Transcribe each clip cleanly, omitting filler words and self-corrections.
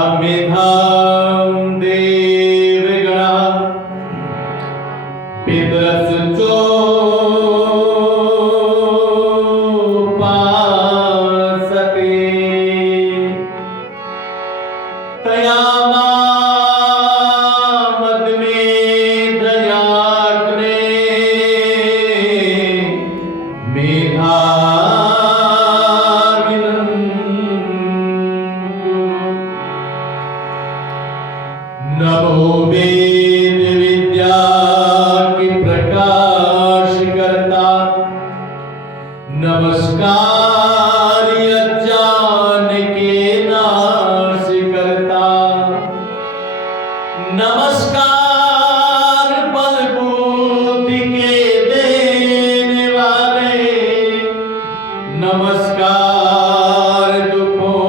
यामिधां देवगणा पितरश्चोपासते तया मदमेधयाग्ने नमो वेद विद्या की प्रकाश करता, नमस्कार अज्ञान के नाश करता, नमस्कार बल बुद्धि के देने वाले, नमस्कार दुखों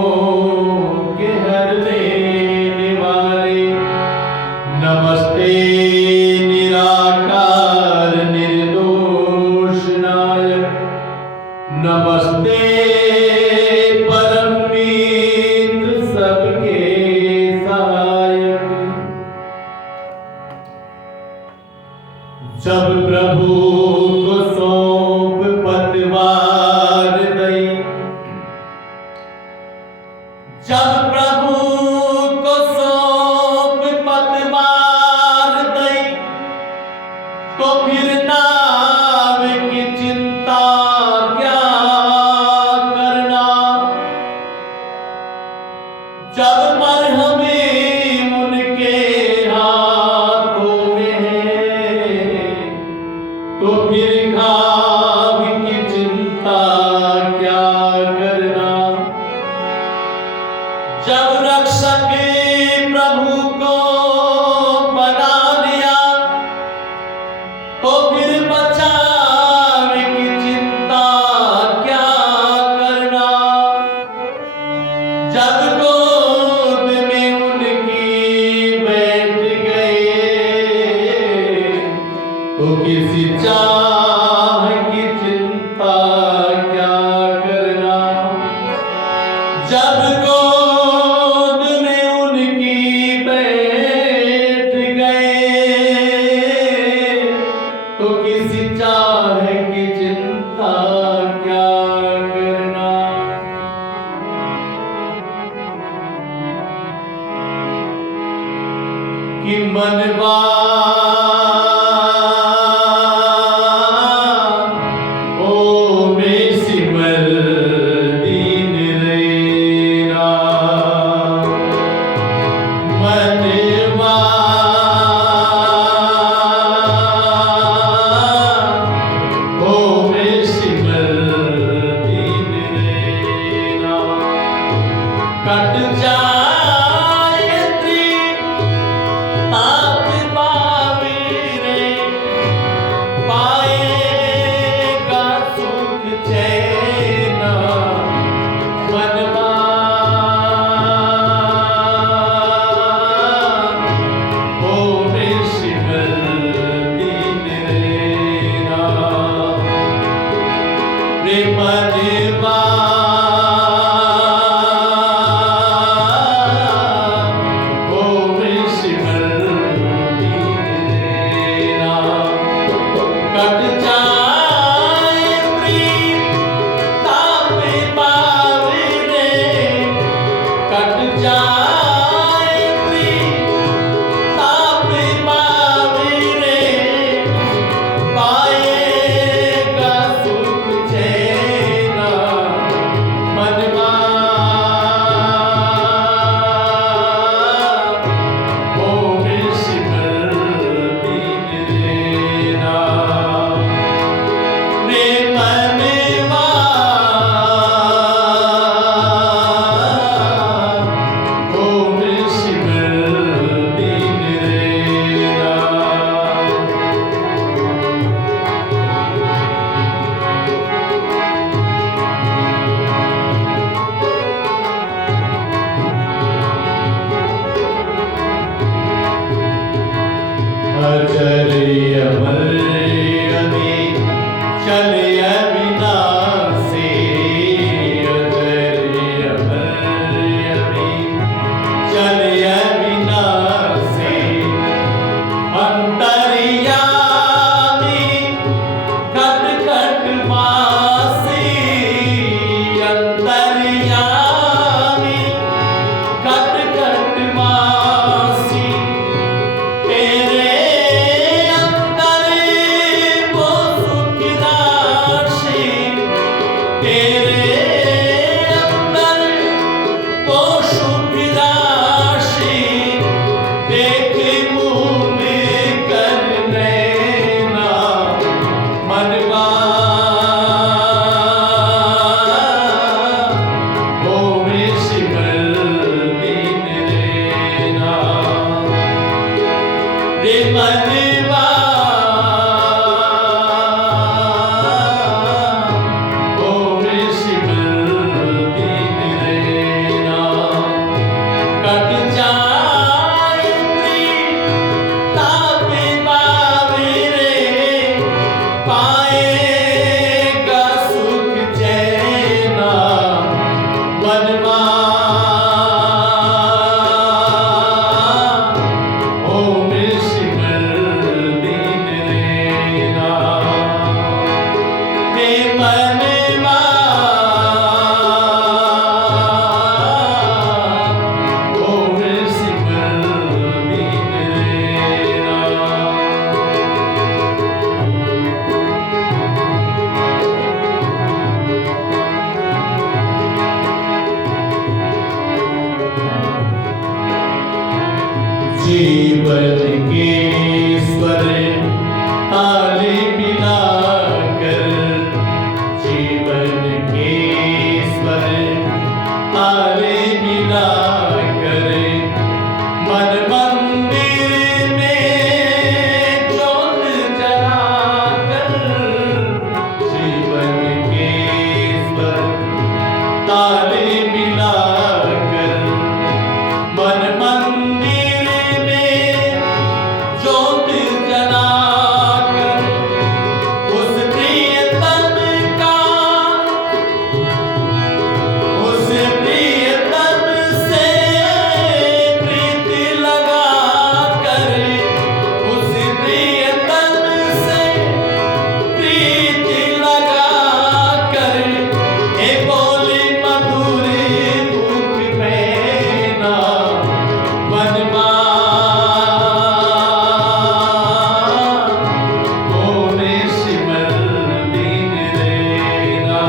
के हर देने वाले, नमस्ते निराकार निर्दोष नायक, नमस्ते परम मित्र सबके सहायक। जब प्रभु को सौंप पतवार दई, जब प्रभु को सौंप पतवार दई, तो फिर नाव की चिंता क्या करना। जब मरहमे उनके हाथों में है, तो फिर घाव की चिंता क्या करना। जब रक्षक प्रभु को बना लिया, तो फिर बचाव की चिंता क्या करना। जब गोद में उनकी बैठ गए, तो किसी चाह की चिंता क्या करना। जब गोद में उनकी बैठ गए, तो किसी चाह की चिंता क्या करना। कि मनवा ओ में सिमर दीन रेना, मनवा ओ में सिमर दीन रेना। कट जाए तात बाव अजर अमर अभी चले अविनाशी, अजर अमर अभी चले अविनाशी, अंतर्यामी घट घट वासी, अंतर्यामी घट घट वासी, तेरे अंतर वो सुख राशि, तेरे अंदर वो सुख राशि, देख मुँह कर लेना मनवा, ओ में सिमर दीन लेना रे मनवा, ओ में सिमर दीन लेना, कट जाए ताप पावे रे, पाएगा सुख चैना मनवा, ओ में सिमर दीन लेना हे मनवा, ओ में सिमर दीन लेना। जीवन के स्वर ताले मिलाकर, जीवन के स्वर ताले मिलाकर, मन मंदिर में ज्योत जलाकर, जीवन के स्वर ताले मिलाकर, मन मंदिर में ज्योत जलाकर, उस प्रियतम का, उस प्रियतम से प्रीति लगाकर, उस प्रियतम से प्रीति लगाकर, हे बोले मधुर मुख पैना मनवा, ओ में सिमर दीन लेना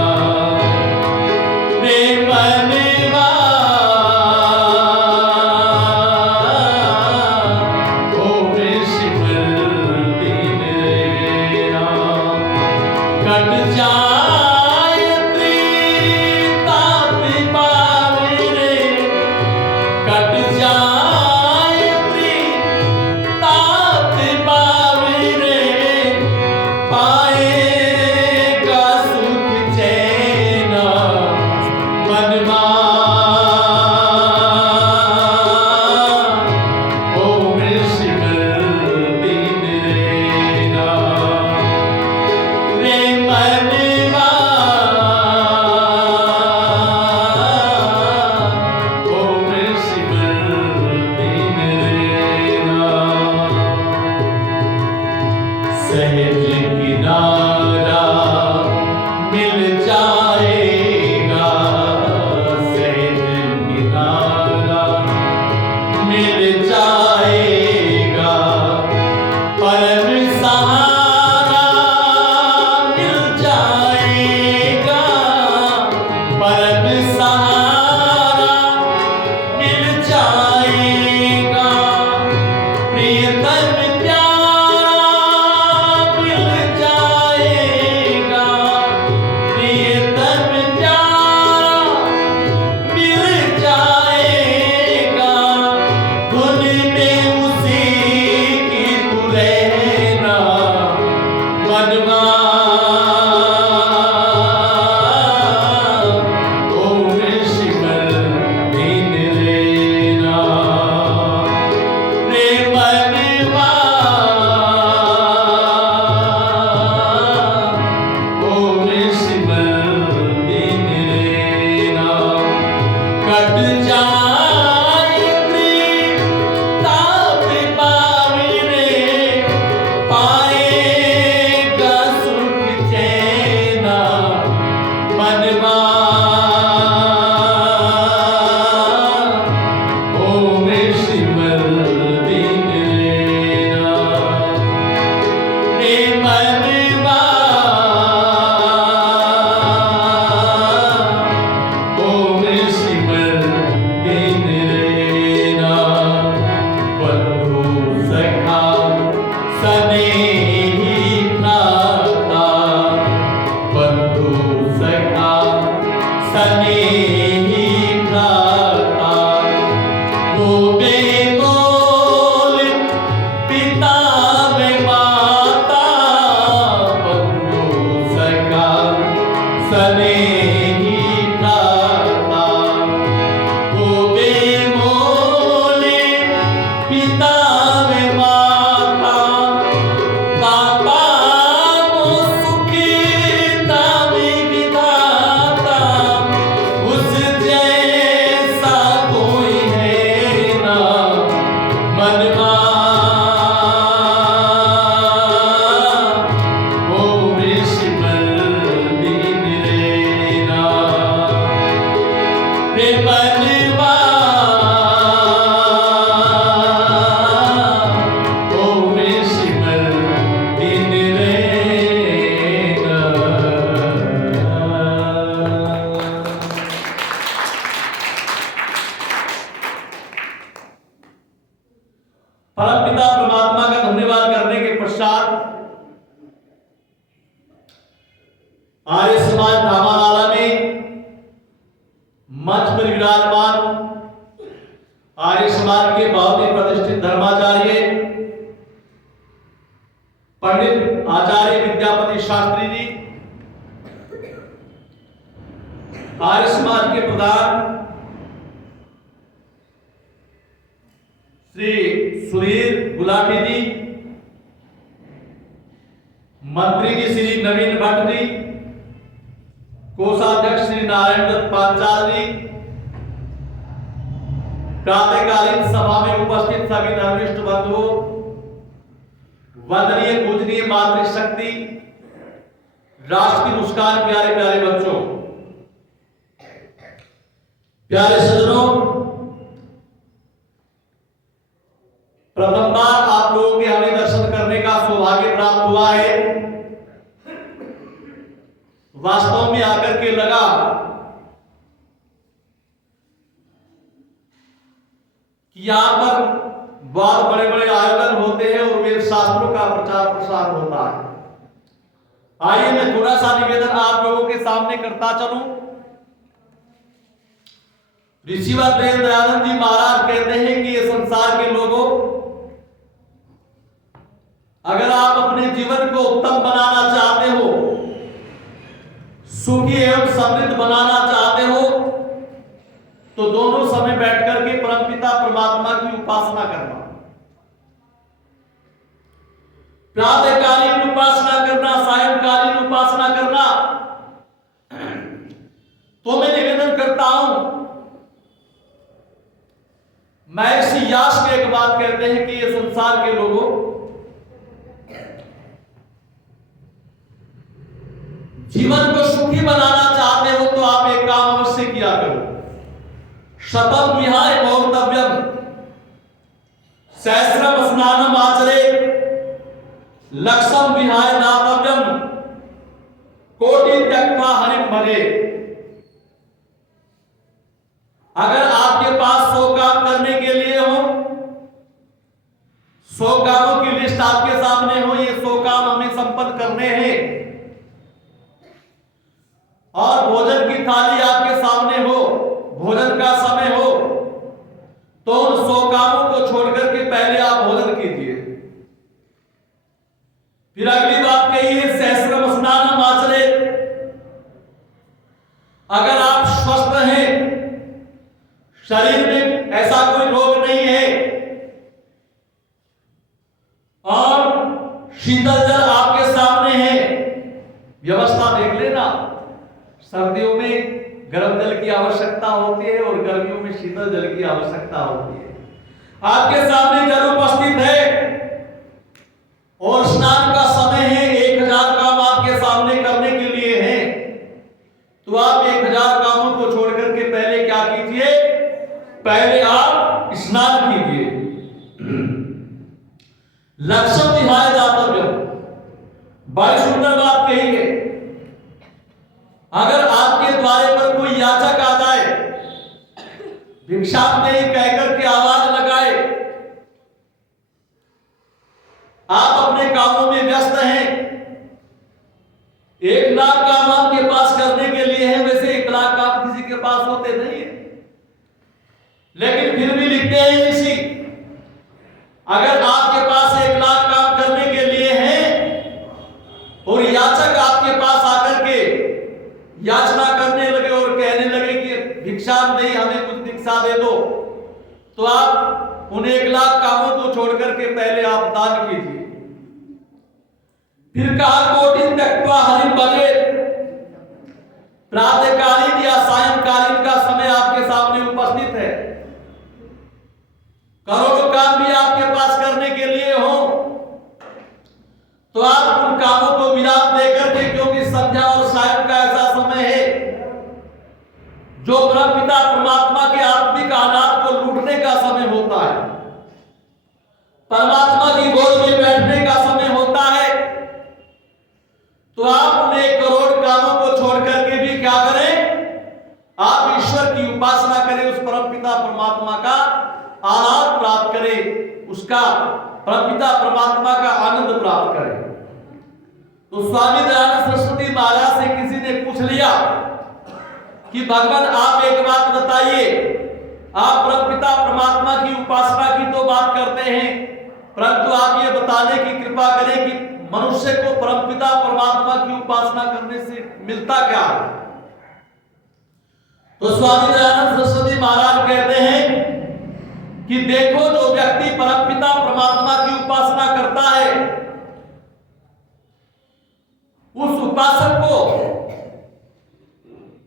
रे मनवा, ओ में सिमर दीन लेना, कट जाए ताप पावे रे, कट जाए ताप पावे रे, पाएगा सुख चैना मनवा, ओ में सिमर दीन लेना रे मनवा, ओ में सिमर दीन लेना। सहज किनारा मिल जाएगा, सहज किनारा मिल जाएगा, परम सहारा मिल जाएगा, परम सहारा मिल जाएगा, प्रियतम प्यारा मिल जाएगा, प्रियतम प्यारा मिल जाएगा, धुन में उसी की तू रहना मनवा, ओ में सिमर दीन लेना रे मनवा, परमपिता परमात्मा का धन्यवाद करने के पश्चात आर्य समाज धामावाला में मंच पर विराजमान आर्य समाज के बहुत ही प्रतिष्ठित धर्माचार्य पंडित आचार्य विद्यापति शास्त्री जी, आर्य समाज के प्रधान श्री सुधीर गुलाटी जी, मंत्री जी श्री नवीन भट्ट जी, कोषाध्यक्ष श्री नारायण दत्त पांचाल जी, प्रातःकालीन सभा में उपस्थित सभी धर्मिष्ठ बंधुओं, वंदनीय पूजनीय मातृशक्ति, राष्ट्र की मुस्कान प्यारे प्यारे बच्चों, प्यारे सज्जनों, प्रथम बार आप लोगों के हमें दर्शन करने का सौभाग्य प्राप्त हुआ है। वास्तव में आकर के लगा कि यहां पर बहुत बड़े बड़े आयोजन होते हैं और वेद शास्त्रों का प्रचार प्रसार होता है। आइए मैं थोड़ा सा निवेदन आप लोगों के सामने करता चलूं। ऋषिवर देव दयानंद जी महाराज कहते हैं कि ये संसार के लोगों, अगर आप अपने जीवन को उत्तम बनाना चाहते हो, सुखी एवं समृद्ध बनाना चाहते हो, तो दोनों समय बैठकर के परमपिता परमात्मा की उपासना करना, प्रातःकालीन उपासना करना, सायंकालीन उपासना करना। तो मैं निवेदन करता हूं, महर्षि यास के एक बात कहते हैं कि ये संसार के लोगों, जीवन को सुखी बनाना चाहते हो तो आप एक काम अवश्य किया करो। शतम विहाय बहुतव्यम, सहस्रम स्नानम आचरे, लक्षम विहाय दातव्यम, कोटि त्यक्त्वा हरिम भजे। अगर आपके पास 100 काम करने के लिए हो, 100 कामों की लिस्ट आपके सामने हो, ये 100 काम हमें संपन्न करने हैं, और भोजन की थाली आपके सामने हो, भोजन का समय हो, तो उन 100 कामों को छोड़कर के पहले आप भोजन कीजिए। फिर अगली बात कही है सहस्रम स्नानम आचरे। अगर आप स्वस्थ हैं, शरीर में ऐसा कोई रोग नहीं है, और शीतल जल आपके सामने है, व्यवस्था देख लेना। सर्दियों में गर्म जल की आवश्यकता होती है और गर्मियों में शीतल जल की आवश्यकता होती है। आपके सामने जल उपस्थित है और स्नान का समय है, 1000 काम आपके सामने करने के लिए है, तो आप 1000 कामों को छोड़ करके पहले क्या कीजिए? पहले आप स्नान कीजिए। लक्ष्य विहाय दातव्य, बड़ी सुंदर बात कही है। अगर आपके द्वारे पर कोई याचक आ जाए, भिक्षांदेही कहकर के आवाज लगाए, आप अपने कामों में व्यस्त हैं, 1 लाख काम आपके पास करने के लिए है, वैसे 1 लाख काम किसी के पास होते नहीं है, लेकिन फिर भी लिखते हैं ऋषि, अगर आपके पास 1 लाख काम करने के लिए है और याचक आपके पास आकर के याचना करने लगे और कहने लगे कि भिक्षांदेही हमें कुछ भिक्षा दे दो, तो आप उन 1 लाख कामों को छोड़ करके पहले आप दान कीजिए। फिर कहा कोटि त्यक्त्वा हरिम भजे। प्रातःकालीन या सायंकालीन का समय आपके सामने उपस्थित है, करोड़ों काम भी आपके पास करने के लिए हो, तो आप उन कामों को विराम देकर के, क्योंकि संध्या और सायं का ऐसा समय है जो परमपिता परमात्मा के आत्मिक आनंद को लूटने का समय होता है, परमात्मा की गोद में बैठने का समय होता है। तो आप उन 1 करोड़ कामों को छोड़ करके भी क्या करें? आप ईश्वर की उपासना करें, उस परमपिता परमात्मा का आनंद प्राप्त करें, उसका परमपिता परमात्मा का आनंद प्राप्त करें। तो स्वामी दयानंद सरस्वती महाराज से किसी ने पूछ लिया कि भगवान आप एक बात बताइए, आप परमपिता परमात्मा की उपासना की तो बात करते हैं, परंतु आप ये बताने की कृपा करें कि मनुष्य को परमपिता परमात्मा की उपासना करने से मिलता क्या है? तो स्वामी दयानंद सरस्वती महाराज कहते हैं कि देखो, जो व्यक्ति परमपिता परमात्मा की उपासना करता है, उस उपासक को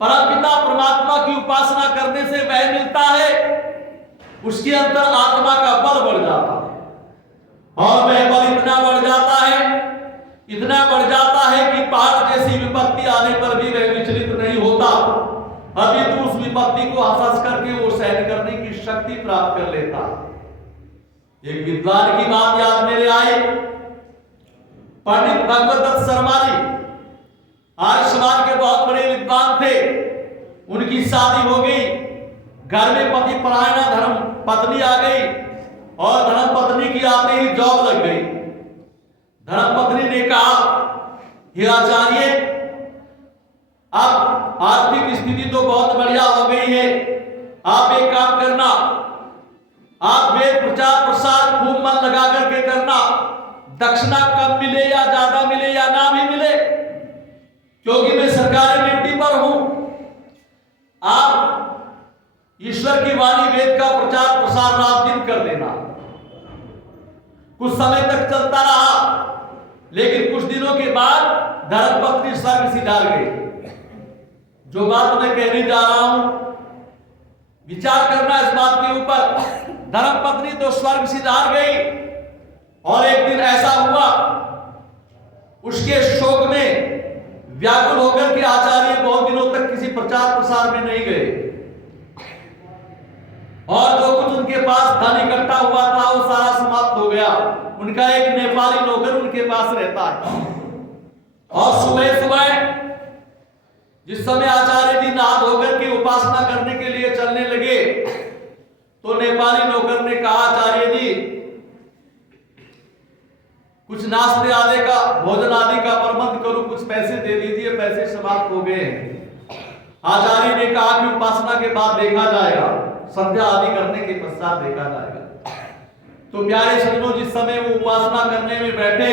परमपिता परमात्मा की उपासना करने से वह मिलता है, उसके अंदर आत्मा का बल बढ़ जाता है, और वह बल इतना बढ़ जाता है, इतना बढ़ जाता है कि पहाड़ जैसी विपत्ति आने पर भी वह विचलित नहीं होता, अभी तो उस विपत्ति को हंस करके वो सहन करने की शक्ति प्राप्त कर लेता। एक विद्वान की बात याद मेरे आई। पंडित भगवत दत्त शर्मा जी आर्य समाज के बहुत बड़े विद्वान थे। उनकी शादी हो गई, घर में पति परायणा धर्म पत्नी आ गई, और धर्म पत्नी की आते ही जॉब लग गई। धर्म पत्नी ने कहा, हे आचार्य, अब आर्थिक स्थिति तो बहुत बढ़िया हो गई है, आप एक काम करना, आप वेद प्रचार प्रसार खूब मन लगा करके करना, दक्षिणा कम मिले या ज्यादा मिले या ना भी मिले, क्योंकि मैं सरकारी ड्यूटी पर हूं, आप ईश्वर की वाणी वेद का प्रचार प्रसार रात दिन कर देना। कुछ समय तक चलता रहा, लेकिन कुछ दिनों के बाद धर्मपत्नी स्वर्ग सिधार गई। जो बात मैं कहने जा रहा हूं, विचार करना इस बात के ऊपर। धर्मपत्नी तो स्वर्ग सिधार गई, और एक दिन ऐसा हुआ, उसके शोक में व्याकुल होकर के आचार्य बहुत दिनों तक किसी प्रचार प्रसार में नहीं गए, और जो कुछ उनके पास धन इकट्ठा हुआ था वो सारा समाप्त हो गया। उनका एक नेपाली नौकर उनके पास रहता है, और सुबह सुबह जिस समय आचार्य जी नहा धोकर के उपासना करने के लिए चलने लगे, तो नेपाली नौकर ने कहा, आचार्य जी कुछ नाश्ते आदि का, भोजन आदि का प्रबंध करूं, कुछ पैसे दे दीजिए, पैसे समाप्त हो गए हैं। आचार्य ने कहा कि उपासना के बाद देखा जाएगा, संध्या आदि करने के पश्चात देखा जाएगा। तो प्यारे सज्जनों, जिस समय वो उपासना करने में बैठे,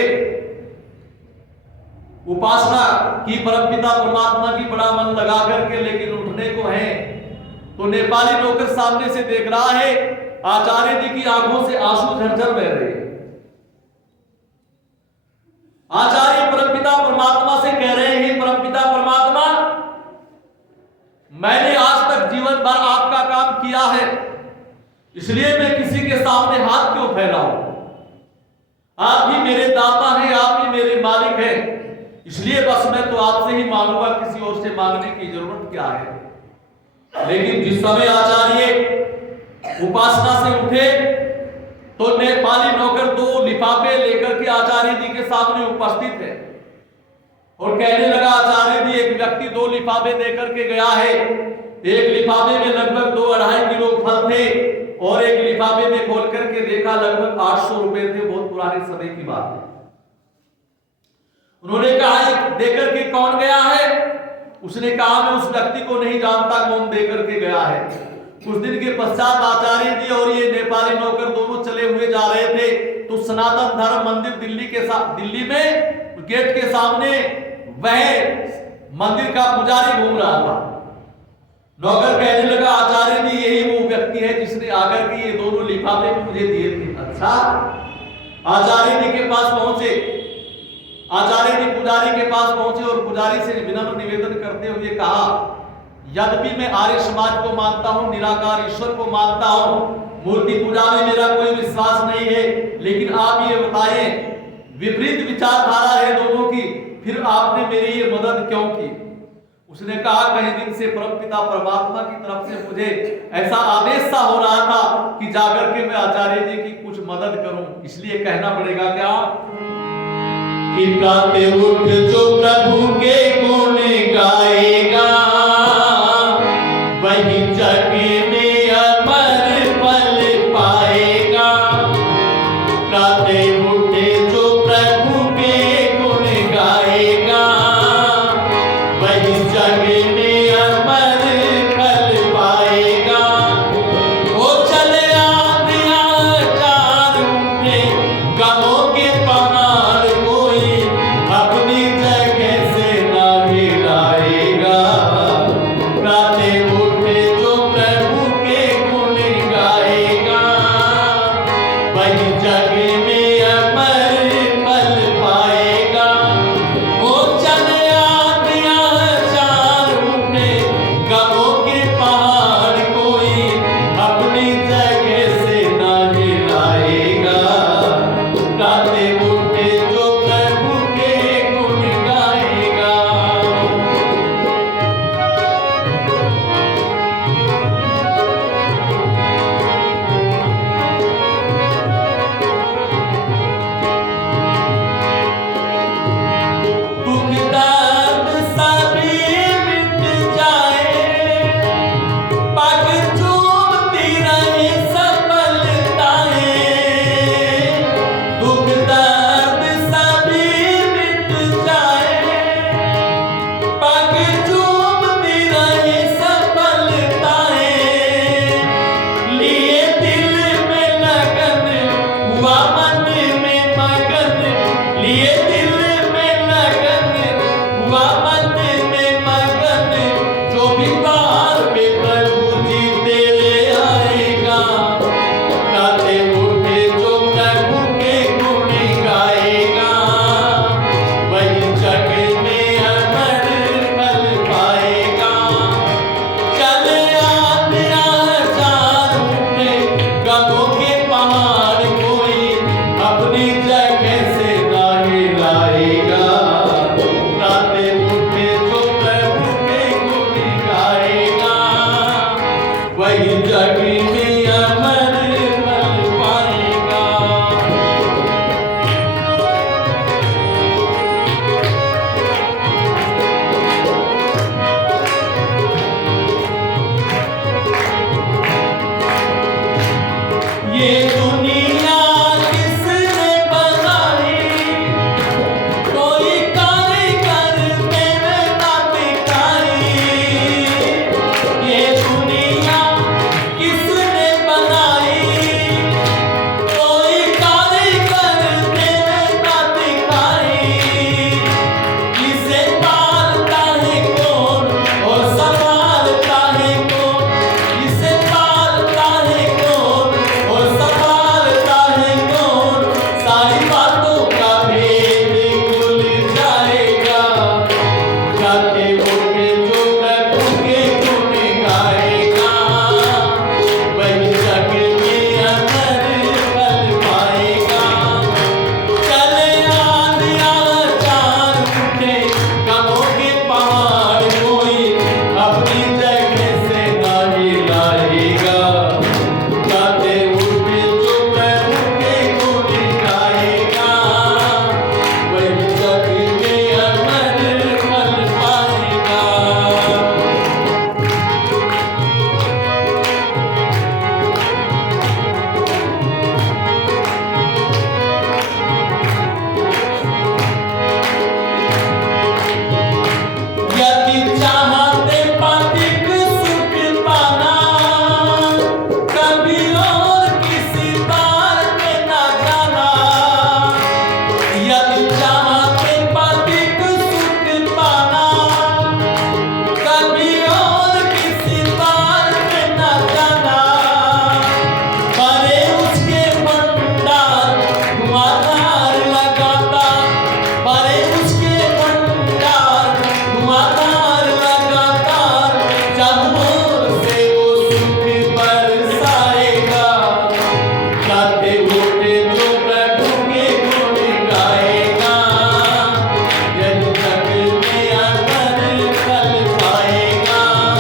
उपासना की परमपिता परमात्मा की बड़ा मन लगा करके, लेकिन उठने को है, तो नेपाली नौकर सामने से देख रहा है, आचार्य जी की आंखों से आंसू झरझर बह रहे। आचार्य परमपिता परमात्मा से कह रहे हैं, परमपिता परमात्मा, मैंने आज तक जीवन भर आपका काम किया है, इसलिए मैं किसी के सामने हाथ क्यों फैलाऊं? आप ही मेरे दाता हैं, आप ही मेरे मालिक हैं, इसलिए बस मैं तो आपसे ही मांगूंगा, किसी और से मांगने की जरूरत क्या है। लेकिन जिस समय आचार्य उपासना से उठे, तो नेपाली नौकर 2 लिफाफे लेकर के आचार्य जी के सामने उपस्थित है, और कहने लगा, आचार्य जी एक व्यक्ति 2 लिफाफे देकर के गया है। एक लिफाफे में लगभग 2-2.5 किलो फल थे, और एक लिफाफे में खोल करके देखा लगभग 800 रुपए थे। बहुत पुराने समय की बात है। उन्होंने कहा, देकर के कौन गया है? उसने कहा, मैं उस व्यक्ति को नहीं जानता कौन देकर के गया है। कुछ दिन के पश्चात आचार्य जी और ये नेपाली नौकर दोनों चले हुए जा रहे थे, तो सनातन धर्म मंदिर दिल्ली में गेट के सामने वह मंदिर का पुजारी घूम रहा था। नौकर कहने लगा, आचार्य जी यही वो व्यक्ति है जिसने आकर के ये 2 लिफाफे मुझे दिए थे। अच्छा। आचार्य जी के पास पहुंचे, आचार्य जी पुजारी के पास पहुंचे, और पुजारी से विनम्र निवेदन करते हुए कहा, यद्यपि मैं आर्य समाज को मानता हूं, निराकार ईश्वर को मानता हूं, मूर्ति पूजा में मेरा कोई विश्वास नहीं है, लेकिन आप ये बताएं, विपरीत विचारधारा है दोनों की, फिर आपने मेरी ये मदद क्यों की? उसने कहा, कई दिन से परमपिता परमात्मा की तरफ से मुझे ऐसा आदेश सा हो रहा था कि जाकर के मैं आचार्य जी की कुछ मदद करूं, इसलिए कहना पड़ेगा क्या कि प्राते उठ जो प्रभु के गुण गाएगा, वही जग में अमर फल पाएगा। प्राते तेरे